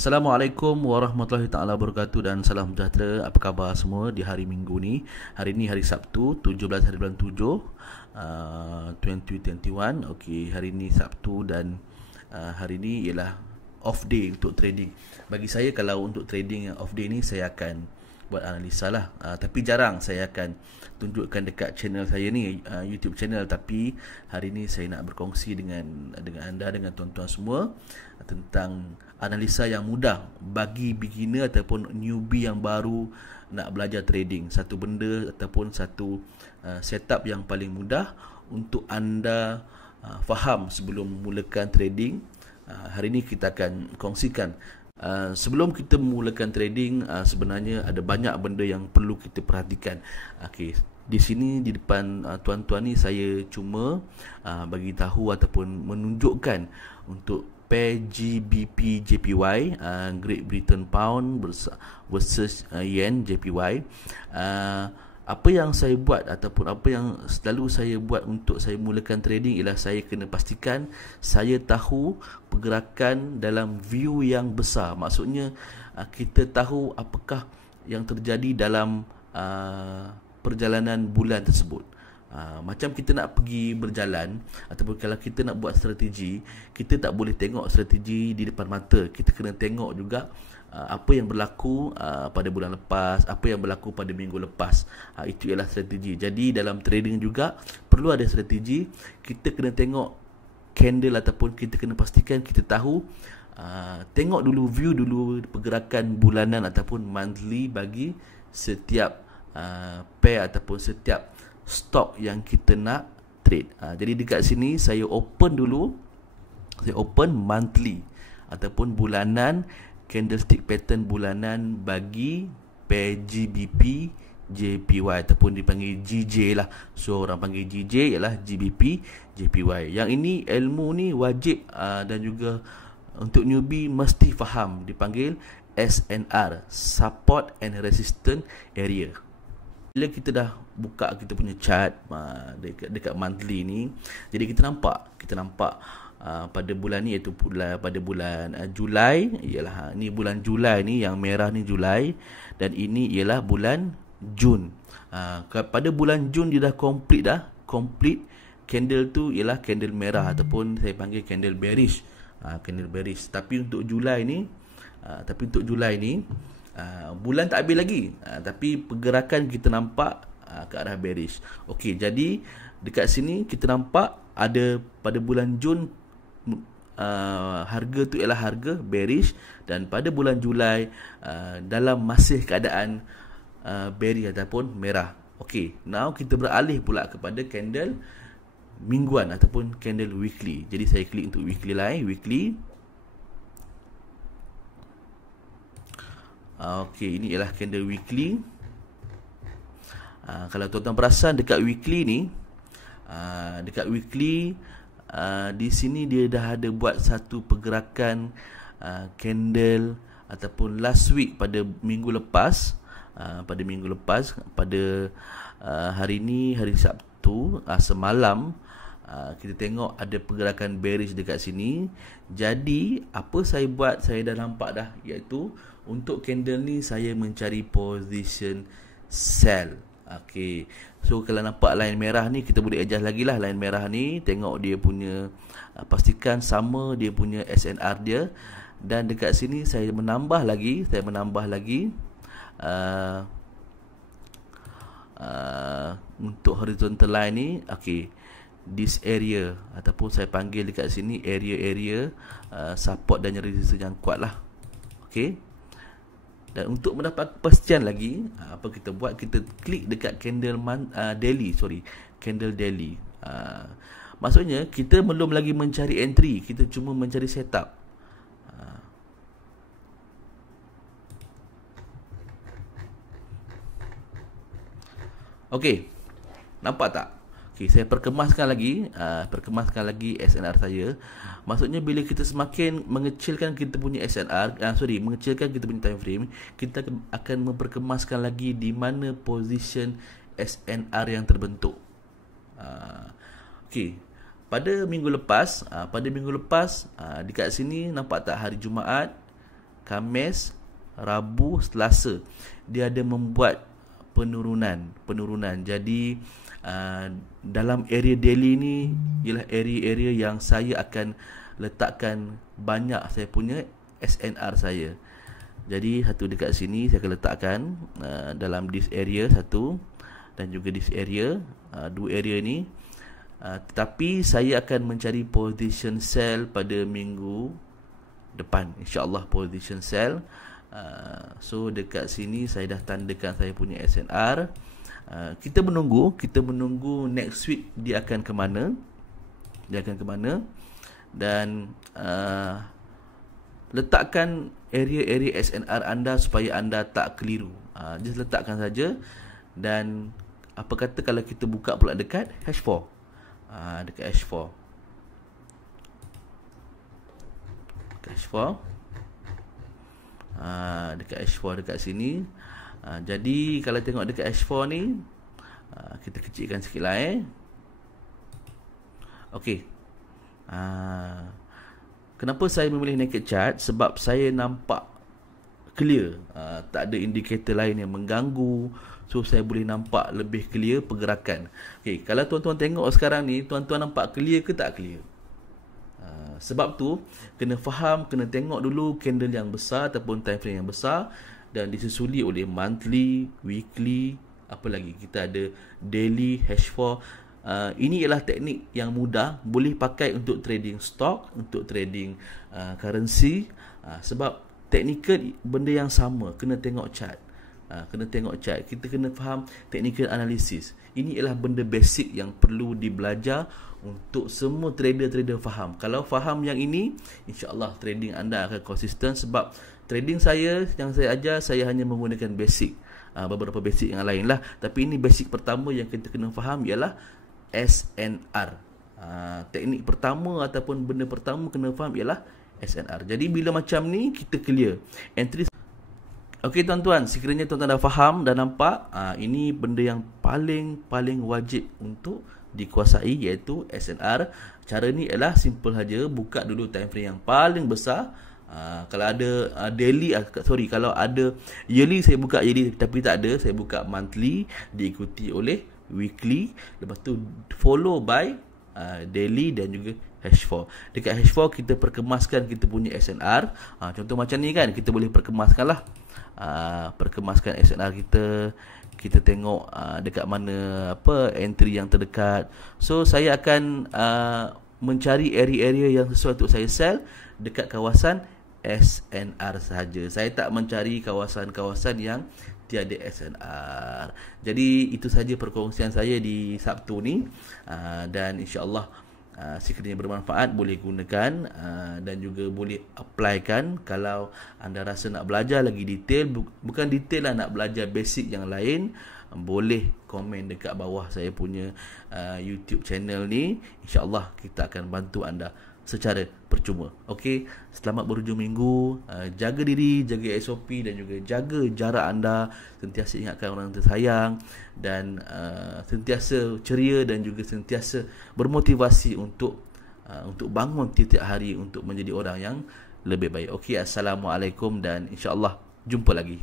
Assalamualaikum warahmatullahi taala wabarakatuh dan salam sejahtera. Apa khabar semua di hari Minggu ni? Hari ni hari Sabtu, 17 hari bulan 7, 2021. Okey, hari ni Sabtu dan hari ni ialah off day untuk trading. Bagi saya, kalau untuk trading yang off day ni, saya akan buat analisa lah. Tapi jarang saya akan tunjukkan dekat channel saya ni, YouTube channel. Tapi hari ni saya nak berkongsi dengan anda, dengan tuan-tuan semua, tentang analisa yang mudah bagi beginner ataupun newbie yang baru nak belajar trading. Satu benda ataupun satu setup yang paling mudah untuk anda faham sebelum memulakan trading. Hari ini kita akan kongsikan. Sebelum kita memulakan trading, sebenarnya ada banyak benda yang perlu kita perhatikan. Okey, di sini di depan tuan-tuan ni saya cuma bagi tahu ataupun menunjukkan untuk pair GBP JPY, Great Britain Pound versus Yen JPY. Apa yang saya buat ataupun apa yang selalu saya buat untuk saya mulakan trading ialah saya kena pastikan saya tahu pergerakan dalam view yang besar. Maksudnya kita tahu apakah yang terjadi dalam perjalanan bulan tersebut. Macam kita nak pergi berjalan ataupun kalau kita nak buat strategi, kita tak boleh tengok strategi di depan mata. Kita kena tengok juga apa yang berlaku pada bulan lepas, apa yang berlaku pada minggu lepas. Itu ialah strategi. Jadi dalam trading juga perlu ada strategi. Kita kena tengok candle ataupun kita kena pastikan kita tahu, tengok dulu, view dulu pergerakan bulanan ataupun monthly bagi setiap pair ataupun setiap stok yang kita nak trade. Jadi dekat sini saya open dulu. Saya open monthly ataupun bulanan, candlestick pattern bulanan bagi pair GBP JPY ataupun dipanggil GJ lah. So orang panggil GJ ialah GBP JPY. Yang ini ilmu ni wajib dan juga untuk newbie mesti faham. Dipanggil SNR, Support and Resistance Area. Bila kita dah buka kita punya chart dekat monthly ni, jadi kita nampak pada bulan ni, iaitu pada bulan Julai, ialah ni bulan Julai ni, yang merah ni Julai, dan ini ialah bulan Jun. Pada bulan Jun dia dah complete candle tu ialah candle merah ataupun saya panggil candle bearish. Candle bearish. Tapi untuk Julai ni bulan tak habis lagi, tapi pergerakan kita nampak ke arah bearish. Okey, jadi dekat sini kita nampak ada pada bulan Jun harga tu ialah harga bearish, dan pada bulan Julai dalam masih keadaan bearish ataupun merah. Okey, now kita beralih pula kepada candle mingguan ataupun candle weekly. Jadi saya klik untuk weekly line, weekly. Okey, ini ialah candle weekly. Kalau tuan-tuan perasan dekat weekly ni, di sini dia dah ada buat satu pergerakan candle ataupun last week pada minggu lepas. Pada hari ni, hari Sabtu, semalam kita tengok ada pergerakan bearish dekat sini. Jadi apa saya buat, saya dah nampak dah, iaitu untuk candle ni saya mencari position sell. Okey, so kalau nampak line merah ni, kita boleh adjust lagi lah line merah ni. Tengok dia punya, pastikan sama dia punya SNR dia. Dan dekat sini saya menambah lagi untuk horizontal line ni. Okey, this area ataupun saya panggil dekat sini area support dan resistance yang kuat lah. Okey, dan untuk mendapat kepastian lagi, apa kita buat, kita klik dekat candle daily. Maksudnya kita belum lagi mencari entry, kita cuma mencari setup. Okey, nampak tak? Okey, saya perkemaskan lagi SNR saya. Maksudnya bila kita semakin mengecilkan kita punya SNR, mengecilkan kita punya time frame, kita akan memperkemaskan lagi di mana position SNR yang terbentuk. Okey, pada minggu lepas dekat sini nampak tak hari Jumaat, Khamis, Rabu, Selasa dia ada membuat penurunan. Jadi dalam area daily ni ialah area-area yang saya akan letakkan banyak saya punya SNR saya. Jadi satu dekat sini saya akan letakkan dalam this area satu, dan juga this area, dua area ni. Tetapi saya akan mencari position sell pada minggu depan, insya-Allah position sell. So dekat sini saya dah tandakan saya punya SNR. Kita menunggu next week dia akan ke mana. Dan letakkan area-area SNR anda supaya anda tak keliru. Just letakkan saja. Dan apa kata kalau kita buka pula dekat H4, dekat H4, dekat H4 dekat sini. Jadi kalau tengok dekat H4 ni, kita kecilkan sikit lah Okey. Kenapa saya memilih naked chart? Sebab saya nampak clear, tak ada indikator lain yang mengganggu. So saya boleh nampak lebih clear pergerakan. Okey, kalau tuan-tuan tengok sekarang ni, tuan-tuan nampak clear ke tak clear? Sebab tu kena faham, kena tengok dulu candle yang besar ataupun time frame yang besar, dan disusuli oleh monthly, weekly, apa lagi kita ada daily, H4. Ini ialah teknik yang mudah, boleh pakai untuk trading stock, untuk trading currency. Sebab technical benda yang sama, kena tengok chart. Kita kena faham technical analysis. Ini ialah benda basic yang perlu dibelajar untuk semua trader-trader faham. Kalau faham yang ini, insya-Allah trading anda akan konsisten. Sebab trading saya yang saya ajar, saya hanya menggunakan basic, beberapa basic yang lain lah. Tapi ini basic pertama yang kita kena faham ialah SNR. Teknik pertama ataupun benda pertama kena faham ialah SNR. Jadi bila macam ni kita clear entry. Okey tuan-tuan, sekiranya tuan-tuan dah faham dan nampak, ini benda yang paling wajib untuk dikuasai, iaitu SNR. Cara ni ialah simple saja, buka dulu time frame yang paling besar. Kalau ada daily, kalau ada yearly, saya buka yearly, tapi tak ada, saya buka monthly diikuti oleh weekly, lepas tu follow by daily dan juga H4. Dekat H4 kita perkemaskan kita punya SNR. Contoh macam ni kan, kita boleh perkemaskan lah. Perkemaskan SNR kita tengok dekat mana entry yang terdekat. So saya akan mencari area-area yang sesuai untuk saya sell dekat kawasan SNR sahaja. Saya tak mencari kawasan-kawasan yang tiada SNR. Jadi itu saja perkongsian saya di Sabtu ni, dan insya-Allah sekiranya bermanfaat boleh gunakan, dan juga boleh applykan. Kalau anda rasa nak belajar lagi detail, bukan detail lah, nak belajar basic yang lain, boleh komen dekat bawah saya punya YouTube channel ni. InsyaAllah kita akan bantu anda secara percuma. Okey, selamat berhujung minggu. Jaga diri, jaga SOP dan juga jaga jarak anda. Sentiasa ingatkan orang tersayang, dan sentiasa ceria dan juga sentiasa bermotivasi untuk bangun tiap hari untuk menjadi orang yang lebih baik. Okey, assalamualaikum dan insya-Allah jumpa lagi.